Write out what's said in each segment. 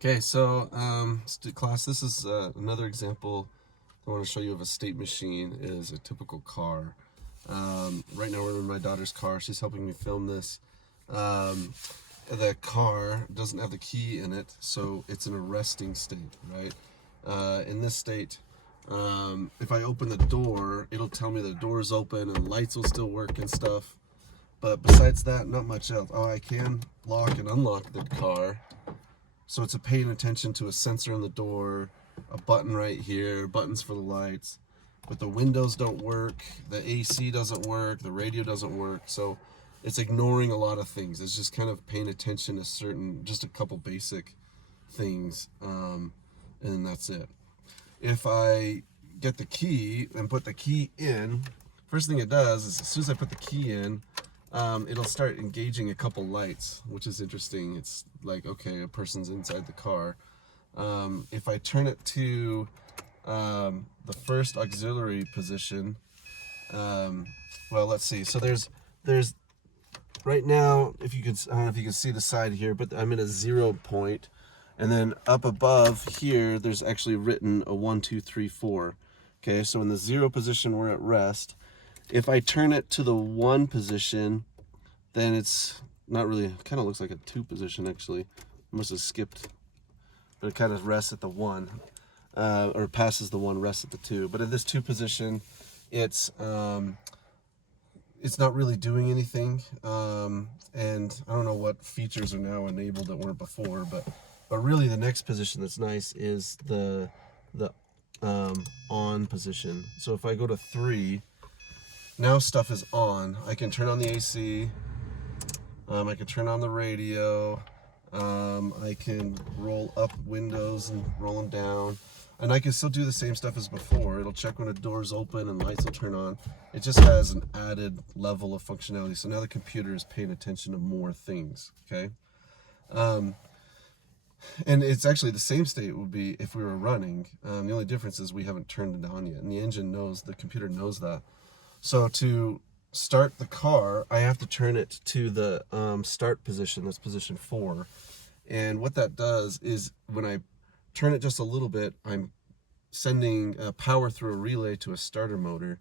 Okay, so class, this is another example I want to show you of a state machine is a typical car. Right now we're in my daughter's car. She's helping me film this. The car doesn't have the key in it, so it's in a resting state, right? In this state, if I open the door, it'll tell me the door's open and lights will still work and stuff. But besides that, not much else. Oh, I can lock and unlock the car. So it's paying attention to a sensor on the door, a button right here, buttons for the lights. But the windows don't work, the AC doesn't work, the radio doesn't work. So it's ignoring a lot of things. It's just kind of paying attention to just a couple basic things, and that's it. If I get the key and put the key in, first thing it does is as soon as I put the key in, it'll start engaging a couple lights, which is interesting. It's like, okay, a person's inside the car. If I turn it to the first auxiliary position, well, let's see. So there's right now, if you could, I don't know if you can see the side here, but I'm in a 0 point, and then up above here, there's actually written a 1, 2, 3, 4. Okay, so in the 0 position, we're at rest. If I turn it to the 1 position, then it's not really, kind of looks like a 2 position actually. I must have skipped, but it kind of rests at the 1, or passes the 1, rests at the 2. But in this 2 position, it's not really doing anything. And I don't know what features are now enabled that weren't before, but really the next position that's nice is the on position. So if I go to 3, now stuff is on. I can turn on the AC, I can turn on the radio, I can roll up windows and roll them down, and I can still do the same stuff as before. It'll check when a door's open and lights will turn on. It just has an added level of functionality. So now the computer is paying attention to more things, okay? And it's actually the same state would be if we were running. The only difference is we haven't turned it on yet, and the engine knows, the computer knows that. So to start the car, I have to turn it to the start position. That's position 4. And what that does is when I turn it just a little bit, I'm sending power through a relay to a starter motor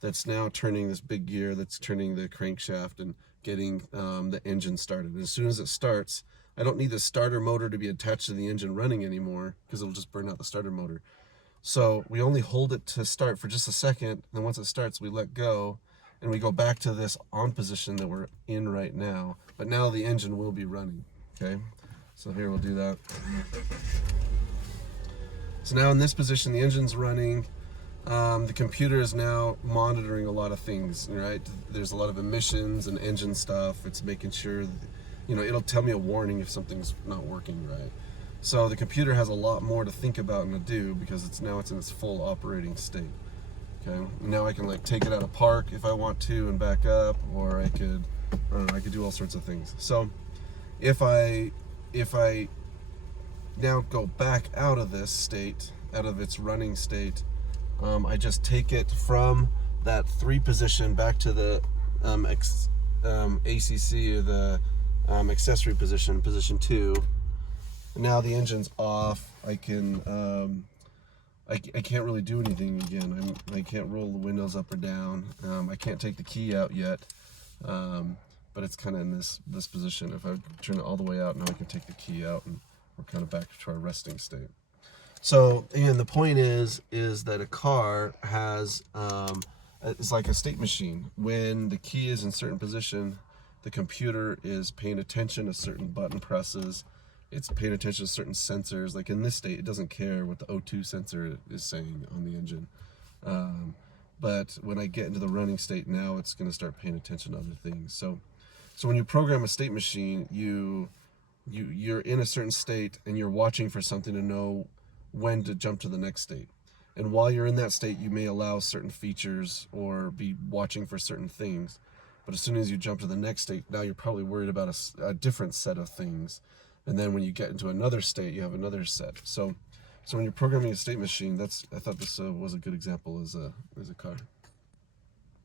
that's now turning this big gear that's turning the crankshaft and getting the engine started. And as soon as it starts, I don't need the starter motor to be attached to the engine running anymore, because it'll just burn out the starter motor. So we only hold it to start for just a second, and then once it starts, we let go, and we go back to this on position that we're in right now. But now the engine will be running, okay? So here we'll do that. So now in this position, the engine's running. The computer is now monitoring a lot of things, right? There's a lot of emissions and engine stuff. It's making sure, it'll tell me a warning if something's not working right. So the computer has a lot more to think about and to do because it's in its full operating state. Okay, now I can take it out of park if I want to and back up, or I could do all sorts of things. So if I now go back out of this state, out of its running state, I just take it from that 3 position back to the ACC, or the accessory position, position 2. Now the engine's off. I can I can't really do anything again. I can't roll the windows up or down. I can't take the key out yet, but it's kind of in this position. If I turn it all the way out, now I can take the key out, and we're kind of back to our resting state. So again, the point is that a car has it's like a state machine. When the key is in a certain position, the computer is paying attention to certain button presses. It's paying attention to certain sensors. Like in this state, it doesn't care what the O2 sensor is saying on the engine. But when I get into the running state, now it's going to start paying attention to other things. So when you program a state machine, you're in a certain state and you're watching for something to know when to jump to the next state. And while you're in that state, you may allow certain features or be watching for certain things. But as soon as you jump to the next state, now you're probably worried about a different set of things. And then when you get into another state, you have another set. So when you're programming a state machine, I thought this was a good example as a car.